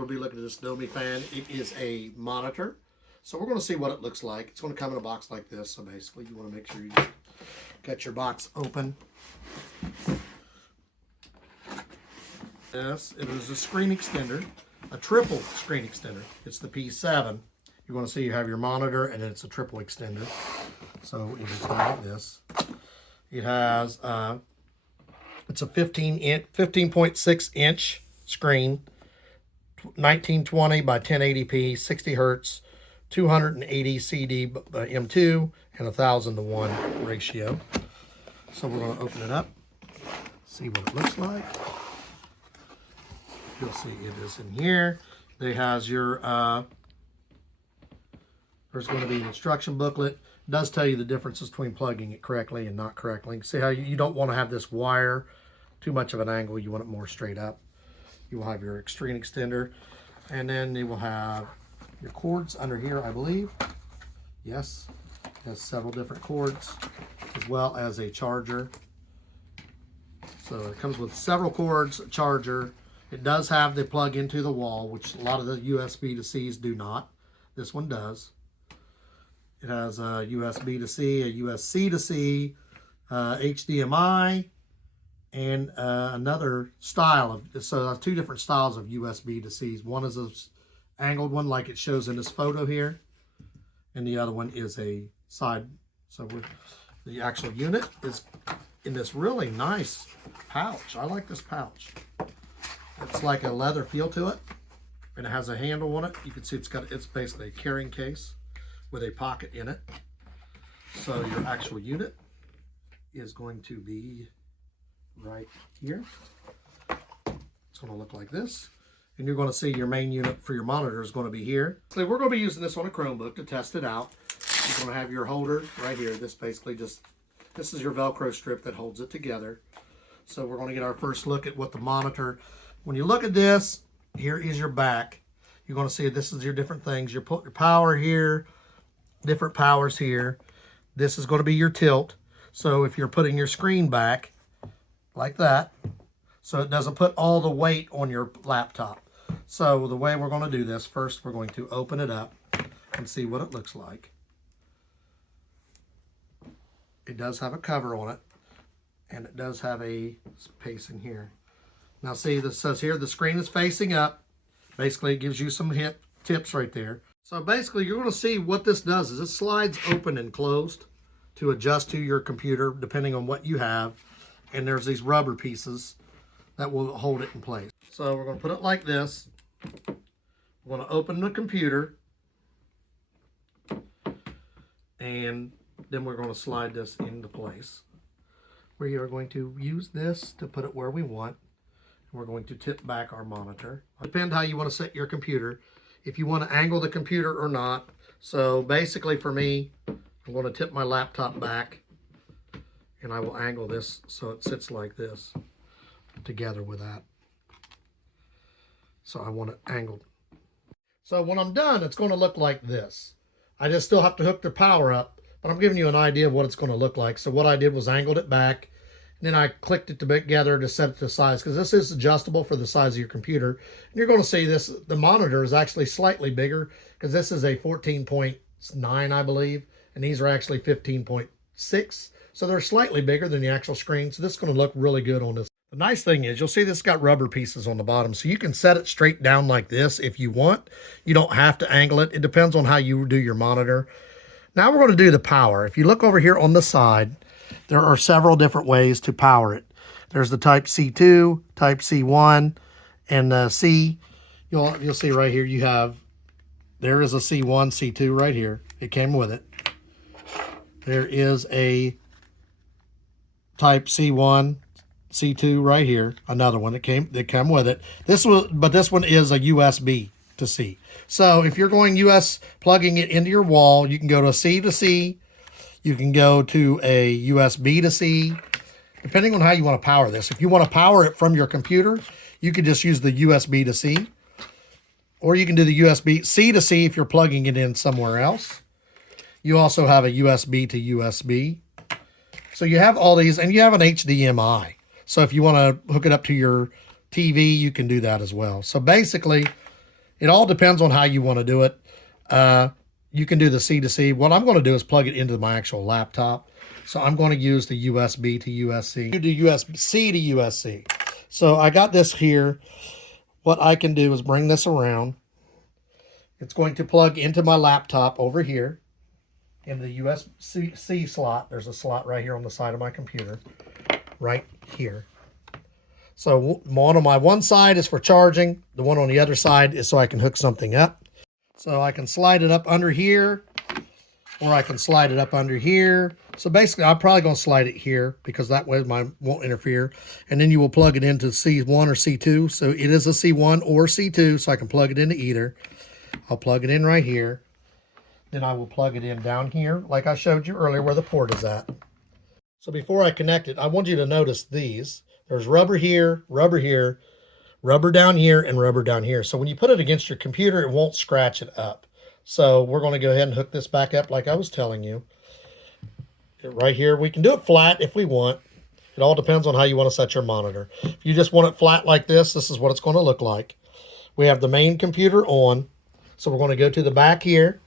going to be looking at this Domyfan. It is a monitor. So we're going to see what it looks like. It's going to come in a box like this. So basically you want to make sure you got your box open. Yes, it is a screen extender, a triple screen extender. It's the P7. You're going to see you have your monitor and then it's a triple extender. So it is like this. It has, it's a 15.6 inch screen, 1920 by 1080p, 60 hertz, 280 CD M2, and 1000:1 ratio. So we're going to open it up, see what it looks like. You'll see it is in here. It has your, there's going to be an instruction booklet. It does tell you the differences between plugging it correctly and not correctly. See how you don't want to have this wire too much of an angle. You want it more straight up. You will have your screen extender, and then you will have your cords under here, I believe. Yes, it has several different cords, as well as a charger. So it comes with several cords, a charger. It does have the plug into the wall, which a lot of the USB to C's do not. This one does. It has a USB to C, a USB-C to C, HDMI, and another style of, so two different styles of USB to C's. One is an angled one like it shows in this photo here, and the other one is a side. So the actual unit is in this really nice pouch. I like this pouch. It's like a leather feel to it, and it has a handle on it. You can see it's basically a carrying case with a pocket in it. So your actual unit is going to be right here. It's going to look like this. And you're going to see your main unit for your monitor is going to be here. So we're going to be using this on a Chromebook to test it out. You're going to have your holder right here. This basically this is your Velcro strip that holds it together. So we're going to get our first look at what the monitor. When you look at this, here is your back. You're going to see this is your different things. You put your power here, different powers here. This is going to be your tilt. So if you're putting your screen back like that, so it doesn't put all the weight on your laptop. So the way we're going to do this, first we're going to open it up and see what it looks like. It does have a cover on it, and it does have a space in here. Now see, this says here the screen is facing up. Basically, it gives you some tips right there. So basically, you're going to see what this does is it slides open and closed to adjust to your computer, depending on what you have. And there's these rubber pieces that will hold it in place. So we're going to put it like this. We're going to open the computer. And then we're going to slide this into place. We are going to use this to put it where we want. We're going to tip back our monitor. Depends how you want to set your computer. If you want to angle the computer or not. So basically for me, I'm going to tip my laptop back and I will angle this so it sits like this together with that. So I want it angled. So when I'm done, it's going to look like this. I just still have to hook the power up, but I'm giving you an idea of what it's going to look like. So what I did was angled it back. Then I clicked it together to set it to size, because this is adjustable for the size of your computer. And you're going to see this, the monitor is actually slightly bigger, because this is a 14.9, I believe, and these are actually 15.6. So they're slightly bigger than the actual screen. So this is going to look really good on this. The nice thing is you'll see this got rubber pieces on the bottom. So you can set it straight down like this if you want. You don't have to angle it. It depends on how you do your monitor. Now we're going to do the power. If you look over here on the side, there are several different ways to power it. There's the type C2, type C1, and C. You'll see right here there is a C1, C2 right here. It came with it. There is a type C1, C2 right here. Another one that came with it. This one is a USB to C. So if you're going plugging it into your wall, you can go to a C to C. You can go to a USB to C, depending on how you want to power this. If you want to power it from your computer, you could just use the USB to C. Or you can do the USB-C to C if you're plugging it in somewhere else. You also have a USB to USB. So you have all these, and you have an HDMI. So if you want to hook it up to your TV, you can do that as well. So basically, It all depends on how you want to do it. You can do the C to C. What I'm going to do is plug it into my actual laptop. So I'm going to use the USB to USB. You do USB-C to USB. So I got this here. What I can do is bring this around. It's going to plug into my laptop over here in the USB-C slot. There's a slot right here on the side of my computer, right here. So one on my one side is for charging. The one on the other side is so I can hook something up. So I can slide it up under here, or I can slide it up under here. So basically, I'm probably going to slide it here because that way mine won't interfere. And then you will plug it into C1 or C2. So it is a C1 or C2, so I can plug it into either. I'll plug it in right here. Then I will plug it in down here, like I showed you earlier where the port is at. So before I connect it, I want you to notice these. There's rubber here, rubber down here, and rubber down here. So when you put it against your computer, it won't scratch it up. So we're going to go ahead and hook this back up like I was telling you. Right here, we can do it flat if we want. It all depends on how you want to set your monitor. If you just want it flat like this, this is what it's going to look like. We have the main computer on. So we're going to go to the back here.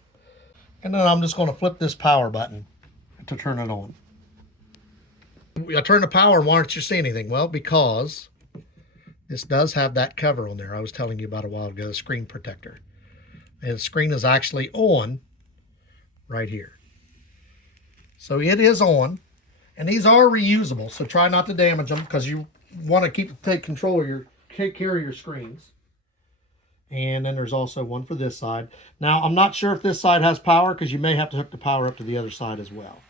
And then I'm just going to flip this power button to turn it on. I turn the power, and why aren't you seeing anything? Well, because this does have that cover on there I was telling you about a while ago, the screen protector. And the screen is actually on right here. So it is on, and these are reusable, so try not to damage them because you want to take care of your screens. And then there's also one for this side. Now, I'm not sure if this side has power because you may have to hook the power up to the other side as well.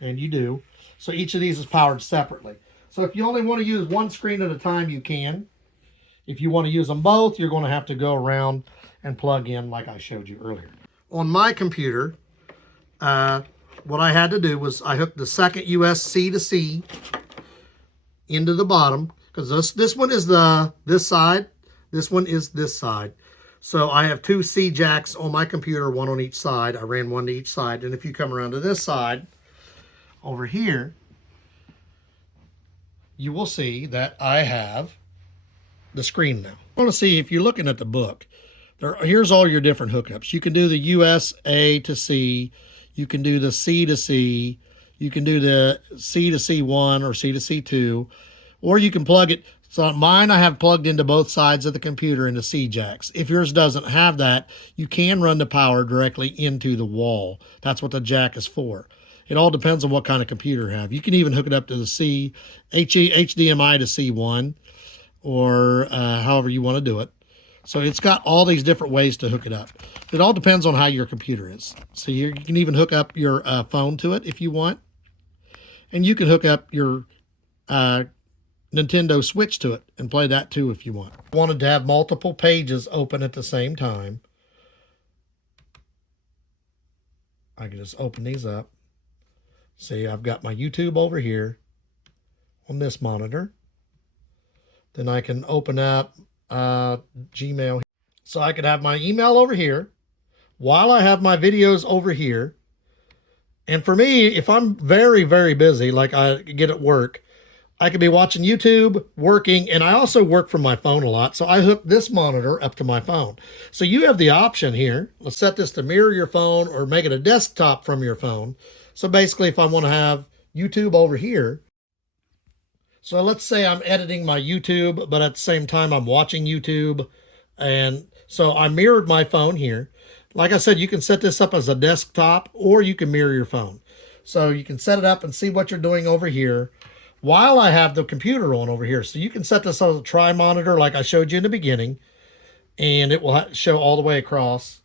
And you do. So each of these is powered separately. So if you only want to use one screen at a time, you can. If you want to use them both, you're going to have to go around and plug in like I showed you earlier. On my computer, what I had to do was I hooked the second USB-C to C into the bottom because this one is this side. This one is this side. So I have two C jacks on my computer, one on each side. I ran one to each side. And if you come around to this side, over here, you will see that I have the screen now. I want to see if you're looking at the book. Here's all your different hookups. You can do the USB-A to C. You can do the C to C. You can do the C to C1 or C to C2. Or you can plug it. So mine I have plugged into both sides of the computer into C jacks. If yours doesn't have that, you can run the power directly into the wall. That's what the jack is for. It all depends on what kind of computer you have. You can even hook it up to the HDMI to C1 or however you want to do it. So it's got all these different ways to hook it up. It all depends on how your computer is. So you can even hook up your phone to it if you want. And you can hook up your Nintendo Switch to it and play that too if you want. I wanted to have multiple pages open at the same time. I can just open these up. See, I've got my YouTube over here on this monitor. Then I can open up Gmail. So I could have my email over here while I have my videos over here. And for me, if I'm very, very busy, like I get at work, I could be watching YouTube, working, and I also work from my phone a lot. So I hook this monitor up to my phone. So you have the option here. Let's set this to mirror your phone or make it a desktop from your phone. So basically, if I want to have YouTube over here, so let's say I'm editing my YouTube, but at the same time, I'm watching YouTube. And so I mirrored my phone here. Like I said, you can set this up as a desktop or you can mirror your phone. So you can set it up and see what you're doing over here while I have the computer on over here. So you can set this as a tri-monitor like I showed you in the beginning, and it will show all the way across.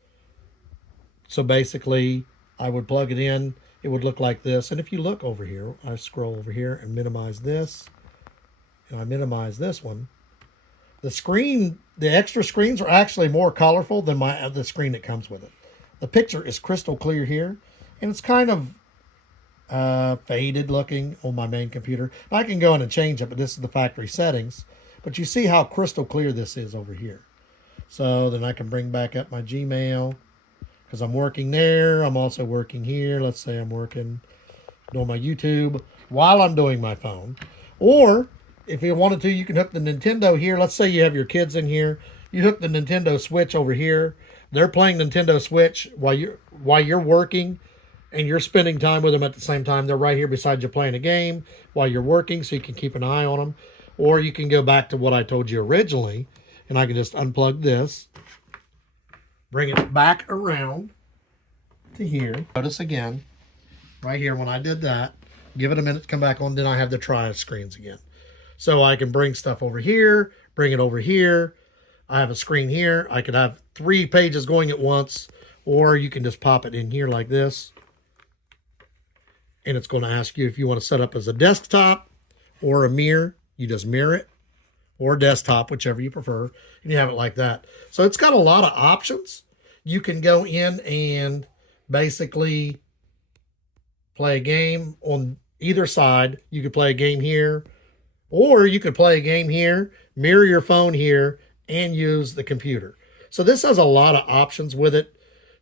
So basically, I would plug it in. It would look like this. And if you look over here, I scroll over here and minimize this, and I minimize this one. The screen, the extra screens are actually more colorful than the screen that comes with it. The picture is crystal clear here, and it's kind of faded looking on my main computer. I can go in and change it, but this is the factory settings. But you see how crystal clear this is over here. So then I can bring back up my Gmail because I'm working there. I'm also working here. Let's say I'm working on my YouTube while I'm doing my phone. Or if you wanted to, you can hook the Nintendo here. Let's say you have your kids in here. You hook the Nintendo Switch over here. They're playing Nintendo Switch while you're working, and you're spending time with them at the same time. They're right here beside you playing a game while you're working, so you can keep an eye on them. Or you can go back to what I told you originally, and I can just unplug this, bring it back around to here. Notice again, right here when I did that, give it a minute to come back on, then I have the try screens again. So I can bring stuff over here, bring it over here. I have a screen here. I could have 3 pages going at once, or you can just pop it in here like this. And it's going to ask you if you want to set up as a desktop or a mirror. You just mirror it, or desktop, whichever you prefer, and you have it like that. So it's got a lot of options. You can go in and basically play a game on either side. You could play a game here, or you could play a game here, mirror your phone here, and use the computer. So this has a lot of options with it,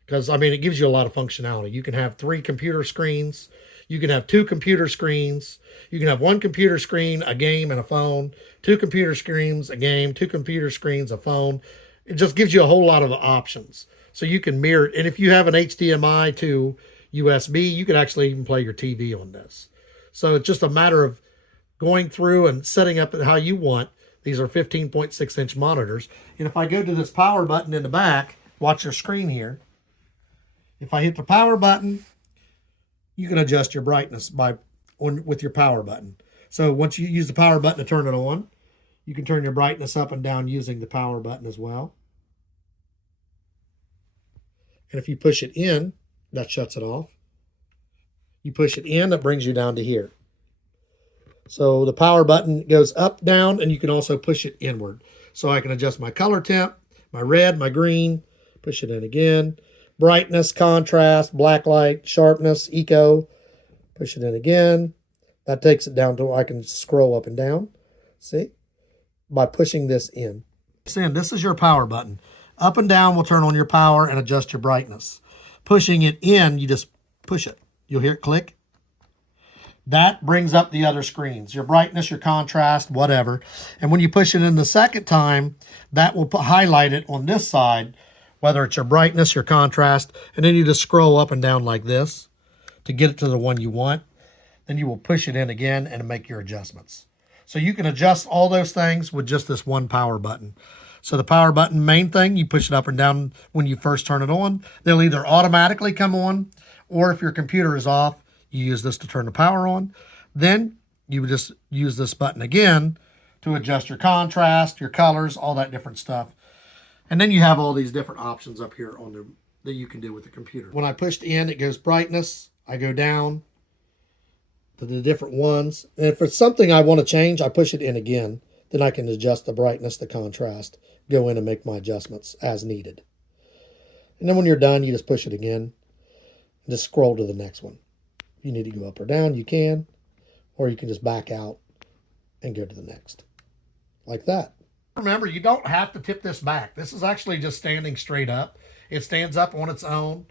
because I mean, it gives you a lot of functionality. You can have 3 computer screens. You can have 2 computer screens. You can have 1 computer screen, a game, and a phone. 2 computer screens, a game. 2 computer screens, a phone. It just gives you a whole lot of options. So you can mirror it. And if you have an HDMI to USB, you could actually even play your TV on this. So it's just a matter of going through and setting up it how you want. These are 15.6-inch monitors. And if I go to this power button in the back, watch your screen here. If I hit the power button, you can adjust your brightness with your power button. So once you use the power button to turn it on, you can turn your brightness up and down using the power button as well. And if you push it in, that shuts it off. You push it in, that brings you down to here. So the power button goes up, down, and you can also push it inward. So I can adjust my color temp, my red, my green, push it in again. Brightness, contrast, black light, sharpness, eco. Push it in again. That takes it down to I can scroll up and down. See? By pushing this in. This is your power button. Up and down will turn on your power and adjust your brightness. Pushing it in, you just push it. You'll hear it click. That brings up the other screens, your brightness, your contrast, whatever. And when you push it in the second time, that will highlight it on this side, whether it's your brightness, your contrast, and then you just scroll up and down like this to get it to the one you want. Then you will push it in again and make your adjustments. So you can adjust all those things with just this one power button. So the power button, main thing, you push it up and down when you first turn it on. They'll either automatically come on, or if your computer is off, you use this to turn the power on. Then you would just use this button again to adjust your contrast, your colors, all that different stuff. And then you have all these different options up here on that you can do with the computer. When I pushed in, it goes brightness. I go down to the different ones. And if it's something I want to change, I push it in again. Then I can adjust the brightness, the contrast, go in and make my adjustments as needed. And then when you're done, you just push it again and just scroll to the next one. If you need to go up or down, you can, or you can just back out and go to the next, like that. Remember, you don't have to tip this back. This is actually just standing straight up. It stands up on its own,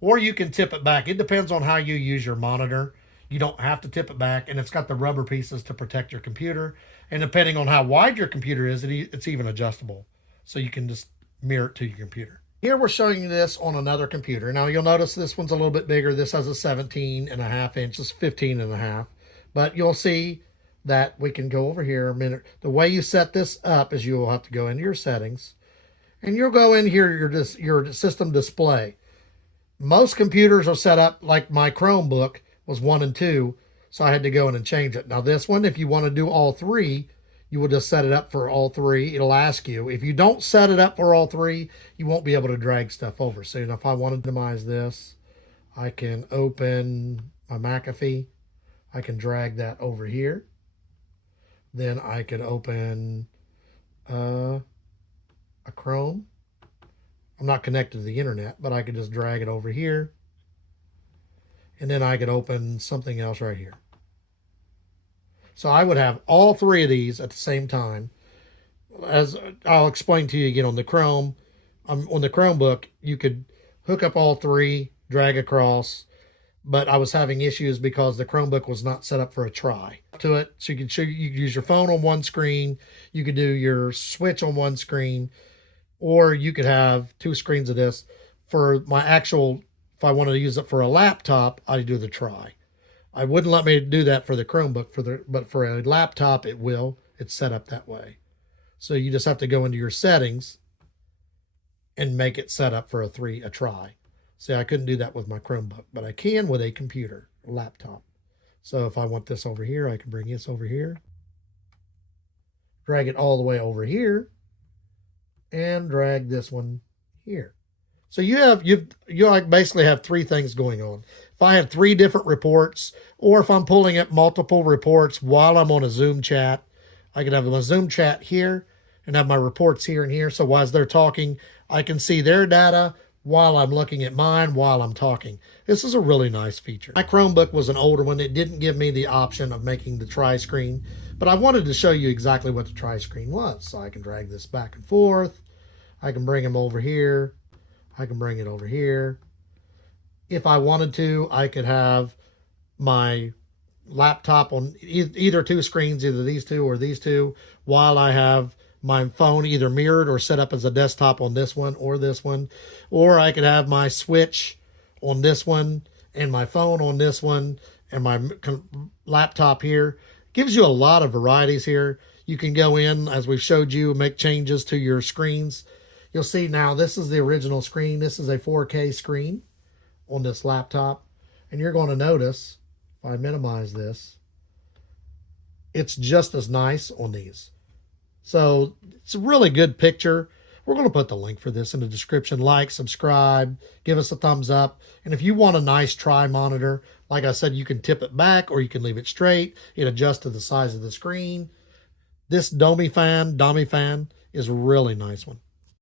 or you can tip it back. It depends on how you use your monitor. You don't have to tip it back, and it's got the rubber pieces to protect your computer. And depending on how wide your computer is, it's even adjustable. So you can just mirror it to your computer. Here we're showing you this on another computer. Now you'll notice this one's a little bit bigger. This has a 17.5 inches, 15.5. But you'll see that we can go over here a minute. The way you set this up is you will have to go into your settings, and you'll go in here your system display. Most computers are set up like my Chromebook was 1 and 2, so I had to go in and change it. Now this one, if you want to do all 3, you will just set it up for all 3. It'll ask you. If you don't set it up for all 3, you won't be able to drag stuff over. So if I want to minimize this, I can open my McAfee. I can drag that over here. Then I could open a Chrome. I'm not connected to the internet, but I could just drag it over here. And then I could open something else right here. So I would have all 3 of these at the same time. As I'll explain to you again on the Chrome, on the Chromebook, you could hook up all 3, drag across, but I was having issues because the Chromebook was not set up for a try to it. So you could use your phone on one screen, you could do your switch on one screen, Or you could have 2 screens of this. For my actual, if I wanted to use it for a laptop, I do the Tri. I wouldn't let me do that for the Chromebook, but for a laptop, it will. It's set up that way. So you just have to go into your settings and make it set up for a Tri. See, I couldn't do that with my Chromebook, but I can with a computer, a laptop. So if I want this over here, I can bring this over here, drag it all the way over here, and drag this one here. So you basically have 3 things going on. If I have 3 different reports, or if I'm pulling up multiple reports while I'm on a Zoom chat, I can have my Zoom chat here and have my reports here and here. So as they're talking, I can see their data while I'm looking at mine while I'm talking. This is a really nice feature. My Chromebook was an older one. It didn't give me the option of making the tri-screen, but I wanted to show you exactly what the tri-screen was. So I can drag this back and forth. I can bring them over here. I can bring it over here. If I wanted to, I could have my laptop on either 2 screens, either these 2 or these 2, while I have my phone either mirrored or set up as a desktop on this one or this one. Or I could have my switch on this one and my phone on this one and my laptop here. It gives you a lot of varieties here. You can go in, as we've showed you, make changes to your screens. You'll see now this is the original screen. This is a 4K screen on this laptop. And you're going to notice, if I minimize this, it's just as nice on these. So it's a really good picture. We're going to put the link for this in the description. Like, subscribe, give us a thumbs up. And if you want a nice tri-monitor, like I said, you can tip it back or you can leave it straight. It adjusts to the size of the screen. This Domyfan is a really nice one.